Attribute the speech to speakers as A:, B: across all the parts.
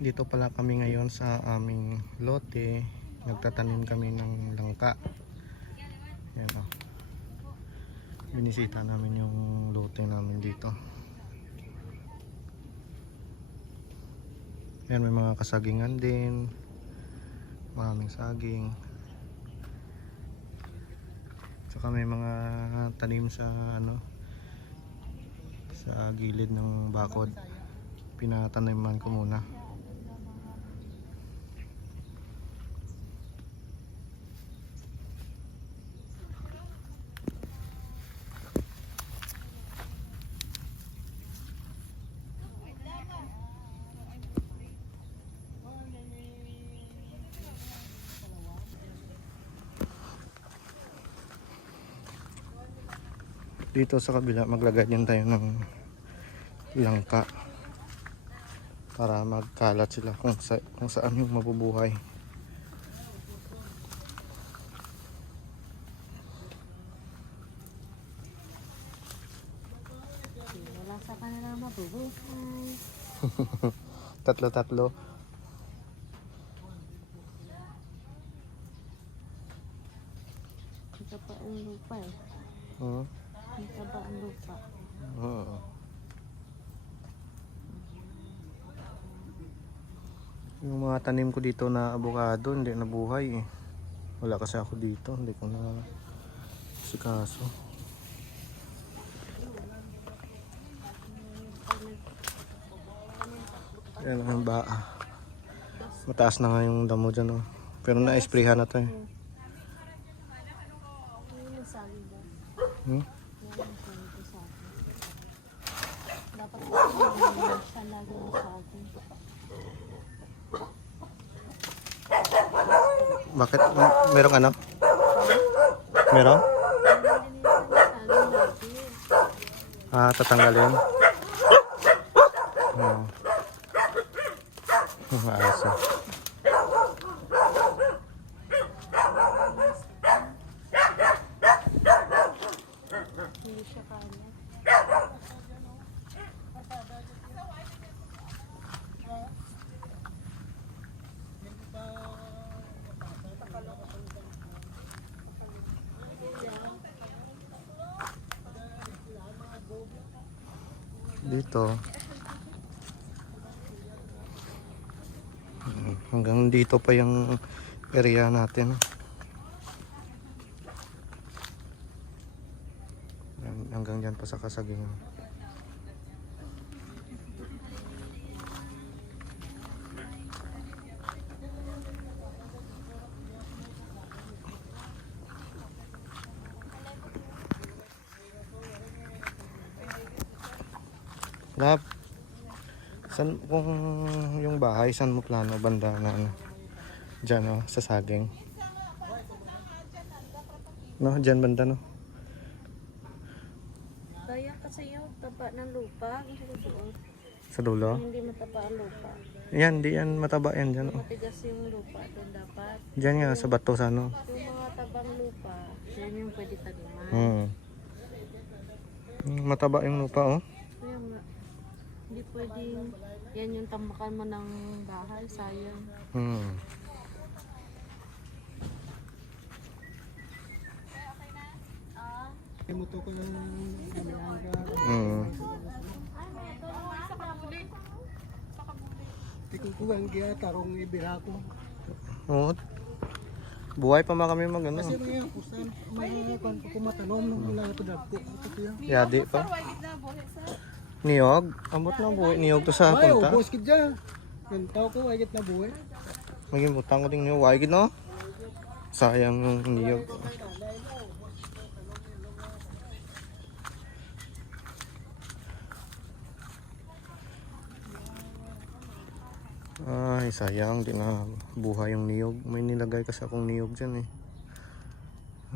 A: Dito pala kami ngayon sa aming lote. Nagtatanim kami ng langka. Yan o. Binisita namin yung lote namin dito. Yan may mga kasagingan din. Maraming saging. Saka may mga tanim sa ano sa gilid ng bakod. Pinataniman ko muna. Dito sa kabila maglagay din tayo ng langka para magkalat sila kung, sa, kung saan yung mabubuhay
B: Wala sa kanila mabubuhay.
A: tatlo tatlo
B: Ito pa ang lupa eh.
A: Oo.
B: Lupa?
A: Oo. yung mga tanim ko dito na avocado hindi nabuhay eh wala kasi ako dito hindi ko na sikaso yan ang baa mataas na nga yung damo dyan oh. pero na-sprayhan na to eh
B: Ano
A: hmm?
B: Yan ang sabi ko sa akin. Dapat kasi siya lagi ang sabi.
A: bakit merong ano merong. Ah, tatanggalin. Oo. Maayos ah.
B: Hindi siya kaya.
A: Hanggang dito pa yung area natin. Hanggang dyan pa sa kasagingan. Lab, san kung yung bahay, saan mo plano banda na ano? Diyan oh, sa saging. No, diyan banda no.
B: Kaya kasi yung taba ng lupa. Gusto.
A: Sa dulo.
B: Hindi mataba ang lupa.
A: Yan, di yan mataba yan diyan oh.
B: Matigas yung lupa. Doon dapat.
A: Diyan nga sa bato sa ano.
B: Yung mga tabang lupa, yan yung pwede taniman.
A: Hmm. Mm, Mataba yung lupa oh.
B: Kaya nga, hindi pwedeng, yan yung tambakan mo ng bahay, sayang.
A: Hmm.
C: Muto ko ng
A: Hmm.
C: Tikukuhan kaya tarong ibira ko.
A: Oo. Buhay pa man kami mag ano.
C: Kasi mga kusan, mga kan ko kumatanom nung wala ito dagko.
A: Yadi pa. Niyog? Ambot na buhay. Niyog to sa
C: Ay,
A: punta.
C: ubos kid dyan. Yung tao ko, agit na buhay.
A: Maging butang ko din niyog. Why gid no? Sayang yung niyog. Ay, sayang. Di na buhay yung niyog. May nilagay kasi akong niyog dyan eh.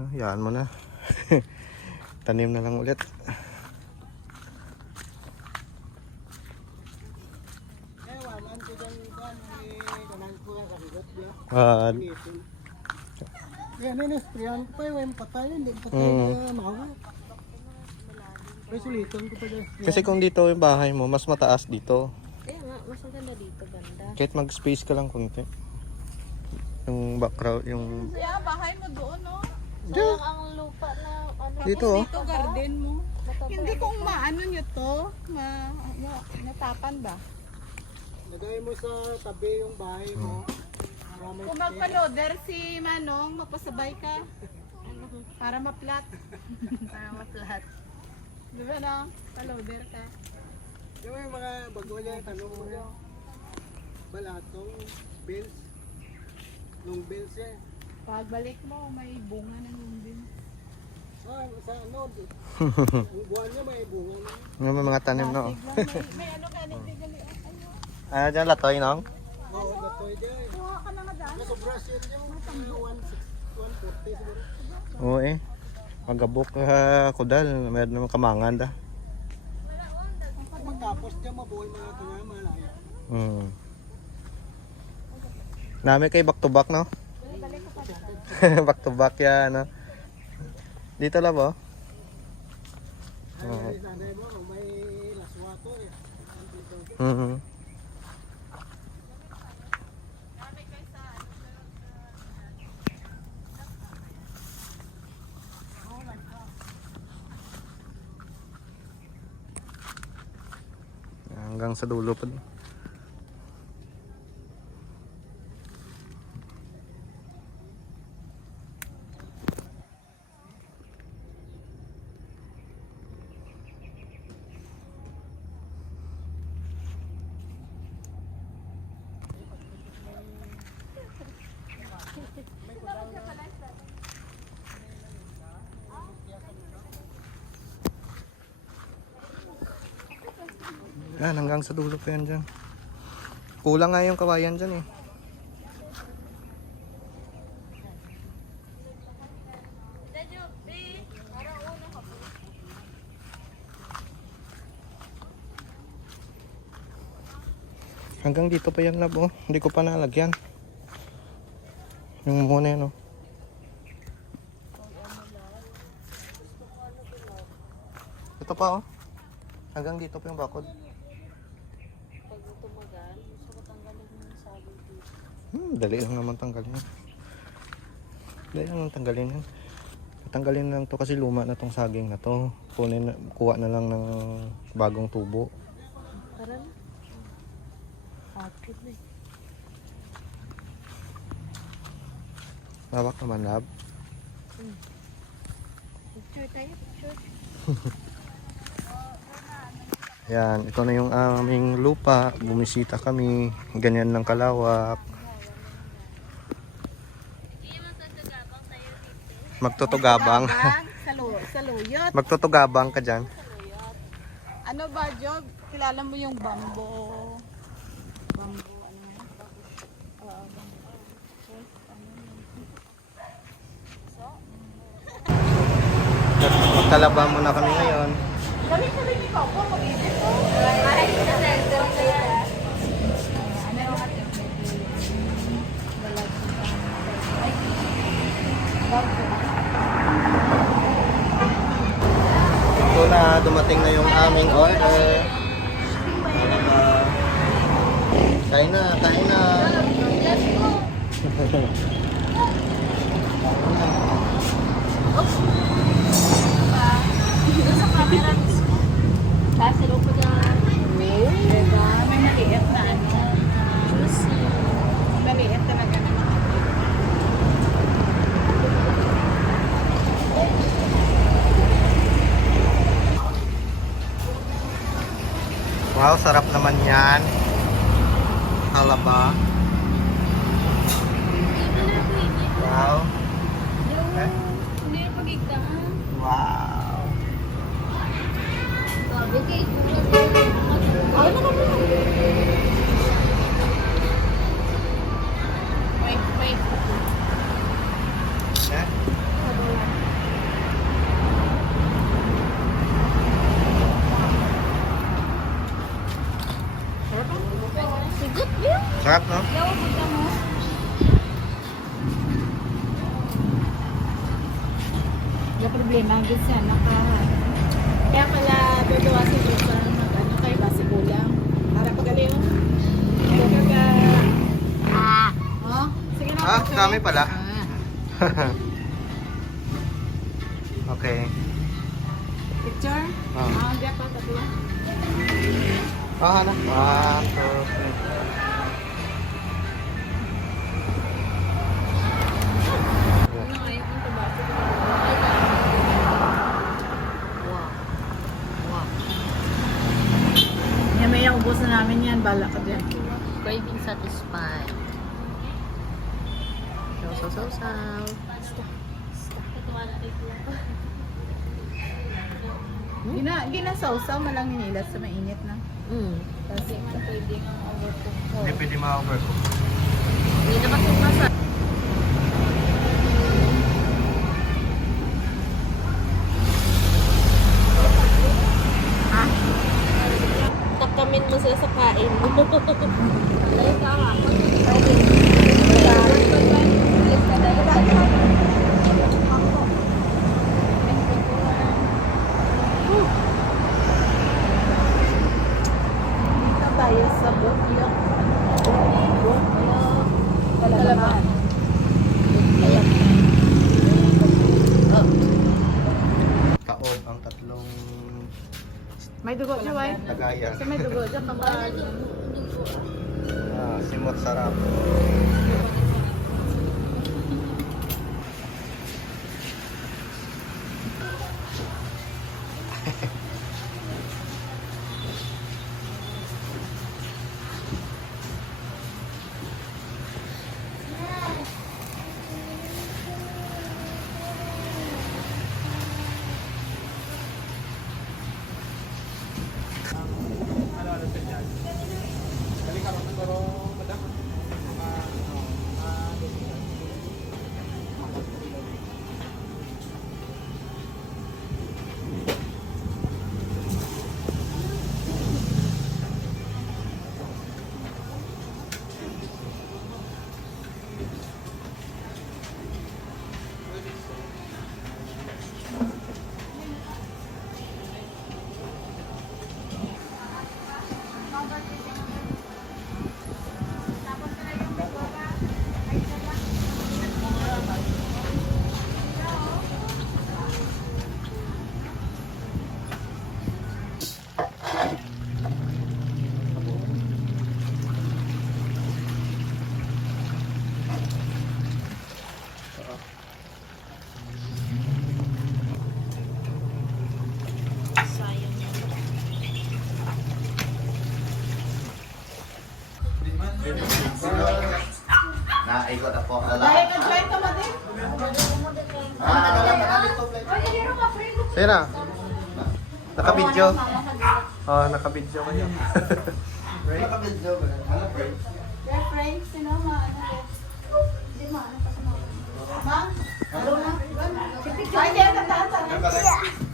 A: Ah, Yan mo na. Tanim na lang ulit.
C: Eh, wanan ko dyan kan, eh, kanan ko yung karigot niya.
A: Ah,
C: Itin. Kaya na nasprayan ko pa yung patay, hindi patay
A: Mm.
C: na mawa. Ay, sulitan ko pa dyan.
A: kasi kung dito yung bahay mo, mas mataas dito.
B: Kaya nga, mas maganda dito banda.
A: Kahit mag-space ka lang konti. Yung background, yung...
D: Kaya bahay mo doon, no?
B: Sayang ang lupa na ano.
A: Dito oh.
D: Ito garden mo.
B: mataba.
D: Hindi kung maano nyo to, ma, ma, natapan ba?
C: Lagay mo sa tabi yung bahay mo.
D: Kung magpa-loader si Manong, magpasabay ka. Para ma-flat.
B: Para matlahat.
D: Di ba no? Pa-loader ka.
C: Yung may mga bago niya, tanong mo niya. Balatong bills. Nung bills eh.
D: Pagbalik mo, may bunga ng umbin.
C: Ah, sa ano, yung buwan niya may bunga na.
A: Yung may mga tanim na.
D: Biglang may, may ano ka, nagbigali. Ano?
A: Ah, dyan latoy nong?
C: Oo, dyan.
D: Kuha ka na nga daan.
C: Brush yun yung 140 siguro.
A: Oo eh. Magabok uh, kudal. Mayroon naman kamangan da.
C: Pagkapos dyan, mabuhay mga tunga, malaya.
A: Hmm. Nami kay back to back no? back to back ya no. Dito lang oh.
C: Ay, ay, sanay mo, may laswato eh.
A: Mhm. Hanggang sa dulo pa. Yan, hanggang sa dulo pa yan dyan. Kulang nga yung kawayan dyan eh. Hanggang dito pa yan lab oh. Hindi ko pa nalagyan. Yung muna yan oh. Ito pa oh. Hanggang dito pa yung bakod.
B: Pag tumagal, gusto ko tanggalin yung sabi dito.
A: Hmm, dali lang naman tanggalin. Dali lang tanggalin yan. Tanggalin lang to kasi luma na tong saging na to. Kunin, na- kuha na lang ng bagong tubo.
B: Tara na. Akit na eh.
A: Lawak naman lab.
D: Picture tayo, picture.
A: Yan, ito na yung aming lupa. Bumisita kami. Ganyan ng kalawak. Magtutugabang.
D: Bang, sa, lo, sa loyot.
A: Magtutugabang ka dyan.
D: Ano ba, Jog? Kilala mo yung bambo? Bambo, ano yan? Oo, bambo.
A: Magkalaba muna kami ngayon.
D: Rin ikaw po, mag-ibig
A: Ito na, dumating na yung aming order. Kain na, kain na.
B: Kasi loob ko dyan.
D: Diba? May maliit na ano.
B: Juicy.
D: Maliit talaga na mga
A: Wow, sarap naman yan. Halaba.
D: Ang problema, gusto siya naka... Kaya pala, tutuwa si Diyos para ano kayo ba, si Bulang. Para pagaling. Ito kaga... Ah! Oh, sige na. Ah, okay.
A: dami pala.
D: Ah.
A: okay.
D: Picture?
A: Oh.
D: Ah, hindi pa, tatlo.
A: Ah, anak. One, two, three.
D: Namin yan. Bala ka dyan.
B: Craving satisfied. So, so, so, so.
D: Gina, ginasawsaw mo lang hinilas sa mainit na.
B: Mm.
D: Kasi pwedeng ang overcook ko.
A: Hindi pwede ma-overcook.
B: Hindi na kasi masa. Takamin mo sila sa kain mo. Ay, kaka.
D: Dito tayo sa Bukyo. Bukyo. Kalaban.
A: Kaob ang tatlong
D: May dugo siya, Wai.
A: tagayan.
D: Kasi may dugo siya. Kapag
A: Ah, simot sarap. Sina? Naka-video. Oh, naka-video kayo.
E: Nakabidyo ba? Ano ba?
D: Friends, sino ma? Hindi ma, ano pa sa mga? Ma? Ano na? Ay, di ka tata.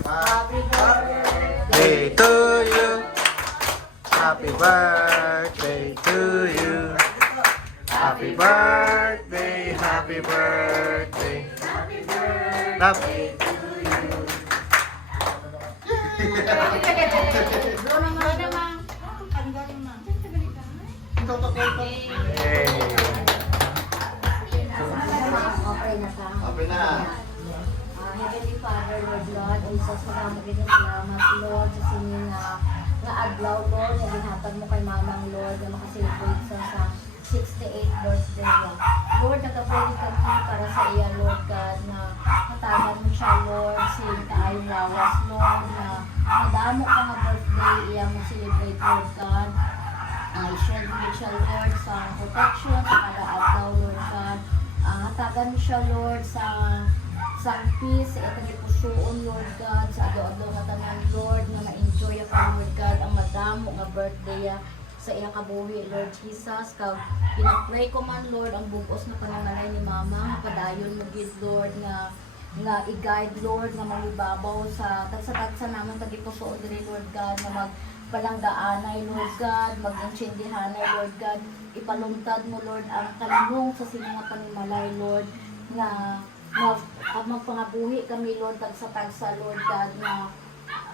D: Happy birthday.
A: Day to you. Happy birthday to you. Happy birthday, happy birthday. Happy
D: Doon na nga na.
F: Okay na ka.
E: Open na.
F: Ah, Heavenly Father, Lord isa sa salamat din salamat, Lord, sa sinin nga nga adlaw, Lord, nga ginhatag mo kay Mamang Lord, na makaselebrate sa sa 68th birthday niya. Lord, nagka-pray kami para sa iya, Lord God, na matagan mo siya, Lord, sin kaayong lawas, Lord, na madamo ka nga birthday, iya mo celebrate, Lord God. I share with siya, Lord, sa protection, sa kada adlaw, Lord God. Ah, hatagan mo siya, Lord, sa sa peace, sa itong ipusuon, Lord God, sa adlaw-adlaw nga tanan, Lord, na ma-enjoy ako, Lord God, ang madamo nga birthday ah, sa iyang kabuhi, Lord Jesus. Kag pinapray ko man, Lord, ang bugos na panangalay ni Mama, padayon mo Lord, nga nga i-guide, Lord, nga mangibabaw sa tagsa-tagsa naman tagipusuon diri, Lord God, nga mag palanggaanay, Lord God, mag-intsindihanay, Lord God, ipalungtad mo, Lord, ang kalunong sa sino nga panimalay, Lord, nga mag, ang magpangabuhi kami, Lord, tagsa-tagsa, Lord God, na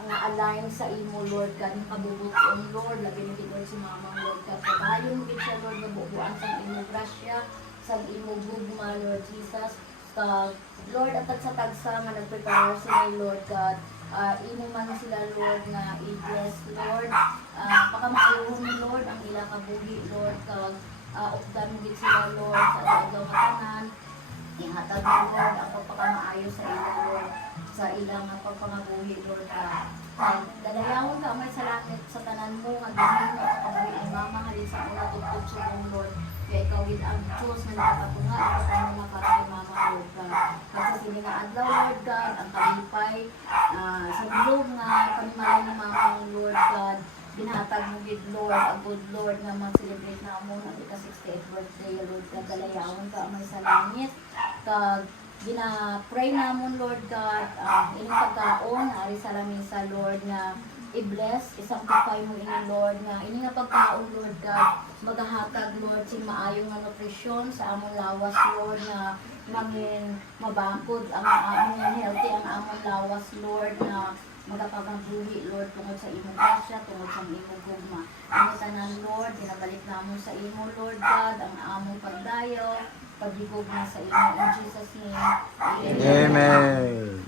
F: nga align sa imo, Lord God, ng kabubuton, Lord, labi na Lord, si Mama, Lord God, paghayon mo siya, Lord, nabubuan sa imo grasya, sa imong gugma, Lord Jesus. Kag, Lord, at sa tagsa nga nagprepare sila, Lord God. Uh, imo sila, Lord, nga i-bless, Lord. Uh, pakamayuhon ni Lord ang ila kabuhi, Lord. Kag, uh, updan gid sila, Lord, sa agaw nga tanan. Ihatag mo, Lord, ang pagpakamaayo sa ila, Lord sa ilang nga pagpangabuhi, Lord ka. Kag dalayawon ka may sa langit sa tanan mo nga dili mo sa kabuhi ang mama halin sa una tugtog sa Lord. Kaya ikaw gid ang Diyos nga nakatunga ang kanyang mga para mama Lord God. Kag sa sini nga adlaw Lord God, ang kalipay ah, sa bilog nga panimalay ni mama Lord God. Binatag mo gid Lord, ang good Lord nga mag-celebrate na mo ang ika 68th birthday Lord God. Dalayawon ka may sa langit. Kag gina-pray namon Lord God uh, ining pagkaon ari sa lamin sa Lord nga i-bless isang kapay mo ini Lord nga ini nga pagkaon Lord God magahatag Lord sing maayong nga nutrisyon sa among lawas Lord nga mangin mabangkod ang among healthy ang among lawas Lord nga magapagabuhi Lord tungod sa imong grasya tungod sa imong gugma. Ang tanan Lord ginabalik namon sa imo Lord God ang among pagdayo paghigog na sa imo in Jesus name.
A: Amen.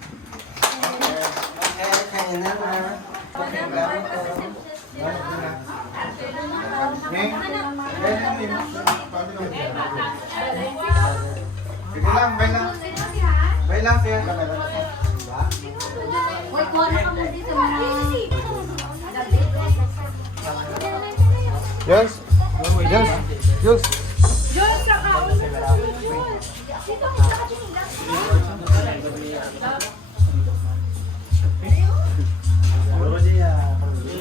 E: Okay, kaya na na. Sige lang, bay lang. Bay lang siya.
F: Uy, kuha na ka mo dito mga
A: Yes. Yes. Yes.
E: Bay, may rice mo. May ano ka lang.